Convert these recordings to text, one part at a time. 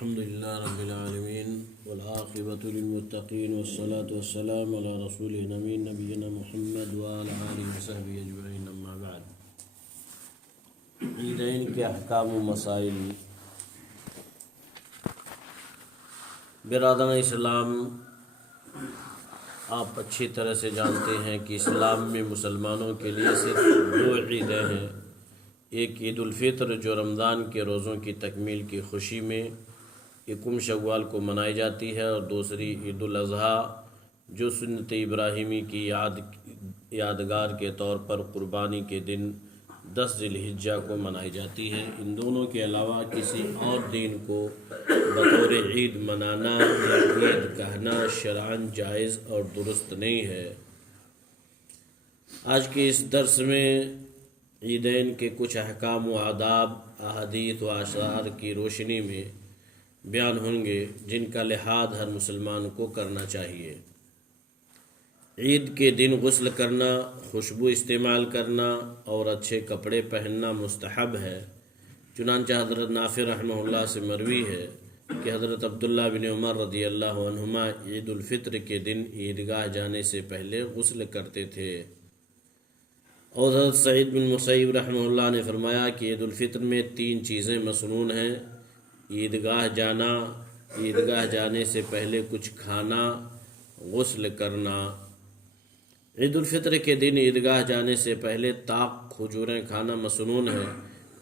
الحمد لله رب العالمين والعاقبة للمتقين والصلاة والسلام على رسول الأمين نبينا محمد وعلى آله وصحبه أجمعين أما بعد. عیدین کے احکام و مسائل. برادران اسلام، آپ اچھی طرح سے جانتے ہیں کہ اسلام میں مسلمانوں کے لیے صرف دو عیدیں ہیں. ایک عید الفطر جو رمضان کے روزوں کی تکمیل کی خوشی میں یکم شوال کو منائی جاتی ہے، اور دوسری عید الاضحیٰ جو سنت ابراہیمی کی یادگار کے طور پر قربانی کے دن 10 ذی الحجہ کو منائی جاتی ہے. ان دونوں کے علاوہ کسی اور دن کو بطور عید منانا یا عید کہنا شرعاً جائز اور درست نہیں ہے. آج کے اس درس میں عیدین کے کچھ احکام و آداب احادیث و اشعار کی روشنی میں بیان ہوں گے جن کا لحاظ ہر مسلمان کو کرنا چاہیے. عید کے دن غسل کرنا، خوشبو استعمال کرنا اور اچھے کپڑے پہننا مستحب ہے. چنانچہ حضرت نافع رحمہ اللہ سے مروی ہے کہ حضرت عبداللہ بن عمر رضی اللہ عنہما عید الفطر کے دن عیدگاہ جانے سے پہلے غسل کرتے تھے. اور حضرت سعید بن مسیب رحمہ اللہ نے فرمایا کہ عید الفطر میں 3 چیزیں مسنون ہیں: عیدگاہ جانا، عیدگاہ جانے سے پہلے کچھ کھانا، غسل کرنا. عید الفطر کے دن عیدگاہ جانے سے پہلے طاق کھجوریں کھانا مسنون ہے،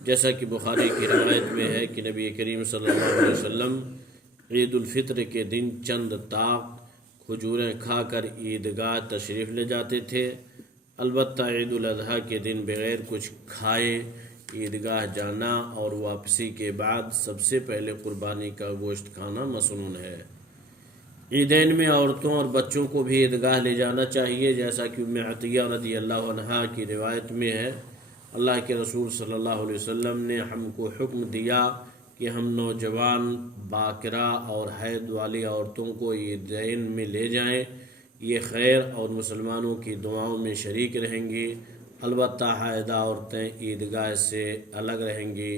جیسا کہ بخاری کی روایت میں ہے کہ نبی کریم صلی اللہ علیہ وسلم عید الفطر کے دن چند طاق کھجوریں کھا کر عیدگاہ تشریف لے جاتے تھے. البتہ عید الاضحیٰ کے دن بغیر کچھ کھائے عیدگاہ جانا اور واپسی کے بعد سب سے پہلے قربانی کا گوشت کھانا مسنون ہے. عیدین میں عورتوں اور بچوں کو بھی عیدگاہ لے جانا چاہیے، جیسا کہ ام عطیہ رضی اللہ عنہا کی روایت میں ہے اللہ کے رسول صلی اللہ علیہ وسلم نے ہم کو حکم دیا کہ ہم نوجوان، باکرہ اور حید والی عورتوں کو عیدین میں لے جائیں. یہ خیر اور مسلمانوں کی دعاؤں میں شریک رہیں گی. البتہ حائضہ عورتیں عیدگاہ سے الگ رہیں گی.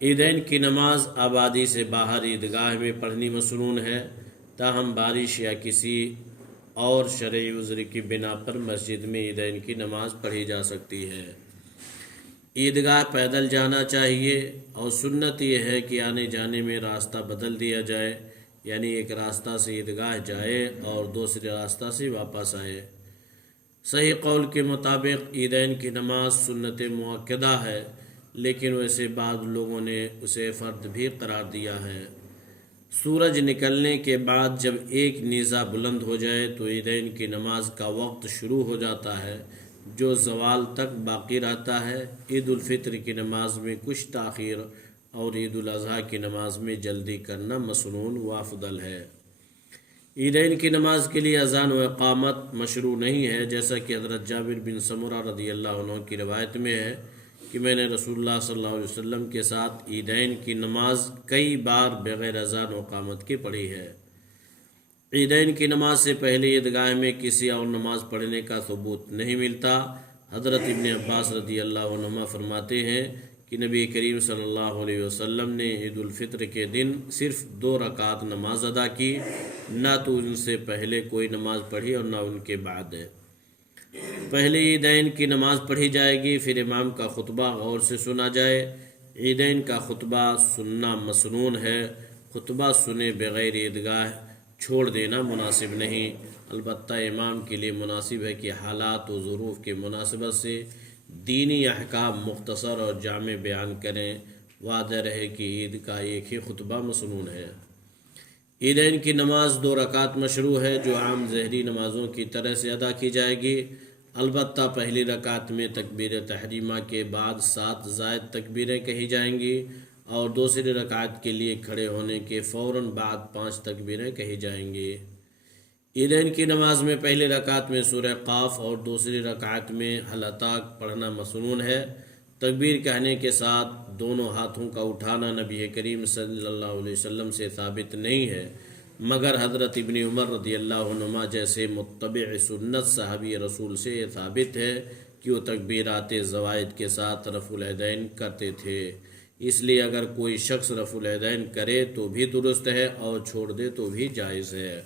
عیدین کی نماز آبادی سے باہر عیدگاہ میں پڑھنی مسنون ہے، تاہم بارش یا کسی اور شرعی عذر کی بنا پر مسجد میں عیدین کی نماز پڑھی جا سکتی ہے. عیدگاہ پیدل جانا چاہیے، اور سنت یہ ہے کہ آنے جانے میں راستہ بدل دیا جائے، یعنی ایک راستہ سے عیدگاہ جائے اور دوسرے راستہ سے واپس آئے. صحیح قول کے مطابق عیدین کی نماز سنت مؤکدہ ہے، لیکن ویسے بعض لوگوں نے اسے فرض بھی قرار دیا ہے. سورج نکلنے کے بعد جب ایک نیزہ بلند ہو جائے تو عیدین کی نماز کا وقت شروع ہو جاتا ہے، جو زوال تک باقی رہتا ہے. عید الفطر کی نماز میں کچھ تاخیر اور عید الاضحیٰ کی نماز میں جلدی کرنا مسنون و افضل ہے. عیدین کی نماز کے لیے اذان و اقامت مشروع نہیں ہے، جیسا کہ حضرت جابر بن سمرہ رضی اللہ عنہ کی روایت میں ہے کہ میں نے رسول اللہ صلی اللہ علیہ وسلم کے ساتھ عیدین کی نماز کئی بار بغیر اذان و اقامت کے پڑھی ہے. عیدین کی نماز سے پہلے عیدگاہ میں کسی اور نماز پڑھنے کا ثبوت نہیں ملتا. حضرت ابن عباس رضی اللہ عنہما فرماتے ہیں کہ نبی کریم صلی اللہ علیہ وسلم نے عید الفطر کے دن صرف 2 رکعت نماز ادا کی، نہ تو ان سے پہلے کوئی نماز پڑھی اور نہ ان کے بعد. پہلے عیدین کی نماز پڑھی جائے گی، پھر امام کا خطبہ غور سے سنا جائے. عیدین کا خطبہ سننا مسنون ہے. خطبہ سنے بغیر عیدگاہ چھوڑ دینا مناسب نہیں. البتہ امام کے لیے مناسب ہے کہ حالات و ظروف کے مناسبت سے دینی احکام مختصر اور جامع بیان کریں. واضح رہے کہ عید کا ایک ہی خطبہ مسنون ہے. عیدین کی نماز 2 رکعت مشروع ہے، جو عام ظہری نمازوں کی طرح سے ادا کی جائے گی. البتہ پہلی رکعت میں تکبیر تحریمہ کے بعد 7 زائد تکبیریں کہی جائیں گی، اور دوسری رکعت کے لیے کھڑے ہونے کے فوراً بعد 5 تکبیریں کہی جائیں گی. عیدین کی نماز میں پہلی رکعت میں سورہ قاف اور دوسری رکعت میں حل اتاک پڑھنا مسنون ہے. تکبیر کہنے کے ساتھ دونوں ہاتھوں کا اٹھانا نبی کریم صلی اللہ علیہ وسلم سے ثابت نہیں ہے، مگر حضرت ابن عمر رضی اللہ عنہما جیسے متبع سنت صحابی رسول سے یہ ثابت ہے کہ وہ تکبیرات زوائد کے ساتھ رفع الیدین کرتے تھے. اس لیے اگر کوئی شخص رفع الیدین کرے تو بھی درست ہے اور چھوڑ دے تو بھی جائز ہے۔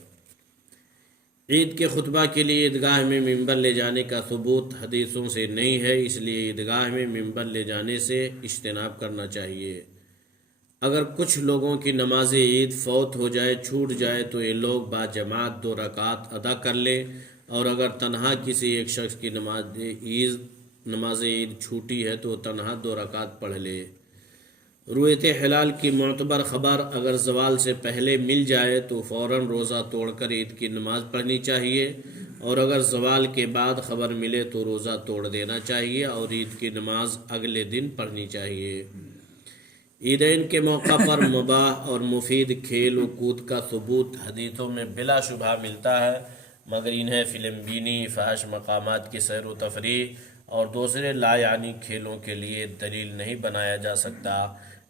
عید کے خطبہ کے لیے عیدگاہ میں ممبر لے جانے کا ثبوت حدیثوں سے نہیں ہے، اس لیے عیدگاہ میں ممبر لے جانے سے اجتناب کرنا چاہیے۔ اگر کچھ لوگوں کی نماز عید فوت ہو جائے، چھوٹ جائے، تو یہ لوگ باجماعت 2 رکعت ادا کر لے، اور اگر تنہا کسی ایک شخص کی نماز عید چھوٹی ہے تو تنہا 2 رکعت پڑھ لے۔ رؤیت ہلال کی معتبر خبر اگر زوال سے پہلے مل جائے تو فوراً روزہ توڑ کر عید کی نماز پڑھنی چاہیے، اور اگر زوال کے بعد خبر ملے تو روزہ توڑ دینا چاہیے اور عید کی نماز اگلے دن پڑھنی چاہیے۔ عیدین کے موقع پر مباح اور مفید کھیل و کود کا ثبوت حدیثوں میں بلا شبہ ملتا ہے، مگر انہیں فلم بینی، فحش مقامات کی سیر و تفریح اور دوسرے لا یعنی کھیلوں کے لیے دلیل نہیں بنایا جا سکتا۔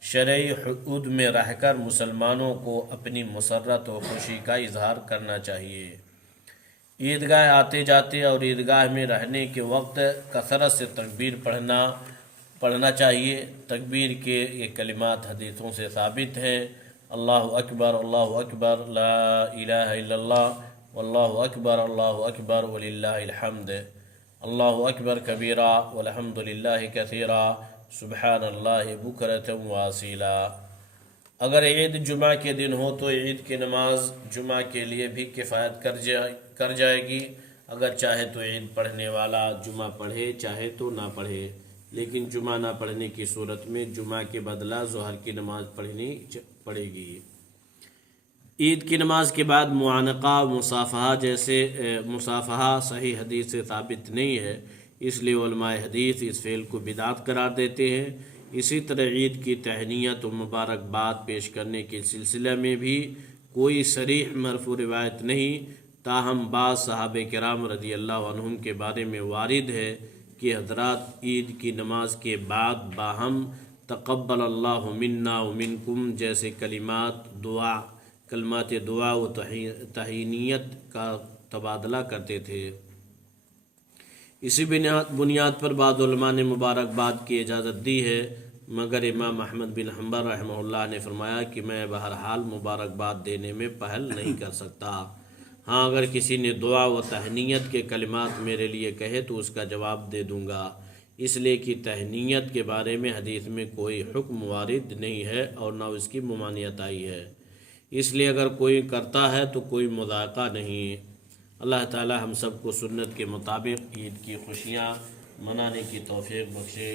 شرعی حدود میں رہ کر مسلمانوں کو اپنی مسرت و خوشی کا اظہار کرنا چاہیے۔ عیدگاہ آتے جاتے اور عیدگاہ میں رہنے کے وقت کثرت سے تکبیر پڑھنا چاہیے۔ تکبیر کے یہ کلمات حدیثوں سے ثابت ہیں: اللہ اکبر، لا الہ الا اللہ، واللہ اکبر وللہ الحمد، اللہ اکبر کبیرہ والحمد للہ کثیرہ، سبحان اللہ بکرۃ واصیلا۔ اگر عید جمعہ کے دن ہو تو عید کی نماز جمعہ کے لیے بھی کفایت کر جائے گی۔ اگر چاہے تو عید پڑھنے والا جمعہ پڑھے، چاہے تو نہ پڑھے، لیکن جمعہ نہ پڑھنے کی صورت میں جمعہ کے بدلہ ظہر کی نماز پڑھنی پڑے گی۔ عید کی نماز کے بعد معانقہ مصافحہ صحیح حدیث سے ثابت نہیں ہے، اس لیے علماء حدیث اس فعل کو بدعت قرار دیتے ہیں۔ اسی طرح عید کی تہنیت و مبارکباد پیش کرنے کے سلسلہ میں بھی کوئی صریح مرفوع روایت نہیں، تاہم بعض صحابہ کرام رضی اللہ عنہم کے بارے میں وارد ہے کہ حضرات عید کی نماز کے بعد باہم تقبل اللہ منا و منکم جیسے کلمات دعا و تہنیت کا تبادلہ کرتے تھے۔ اسی بنیاد پر بعض علماء نے مبارکباد کی اجازت دی ہے، مگر امام احمد بن حنبل رحمہ اللہ نے فرمایا کہ میں بہرحال مبارکباد دینے میں پہل نہیں کر سکتا۔ ہاں، اگر کسی نے دعا و تہنیت کے کلمات میرے لیے کہے تو اس کا جواب دے دوں گا، اس لیے کہ تہنیت کے بارے میں حدیث میں کوئی حکم وارد نہیں ہے اور نہ اس کی ممانعت آئی ہے، اس لیے اگر کوئی کرتا ہے تو کوئی مذائقہ نہیں۔ اللہ تعالی ہم سب کو سنت کے مطابق عید کی خوشیاں منانے کی توفیق بخشے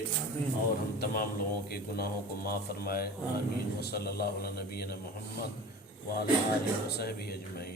اور ہم تمام لوگوں کے گناہوں کو معاف فرمائے۔ آمین۔ وصلی اللہ علی نبینا محمد وعلی آلہ وصحبہ اجمعین۔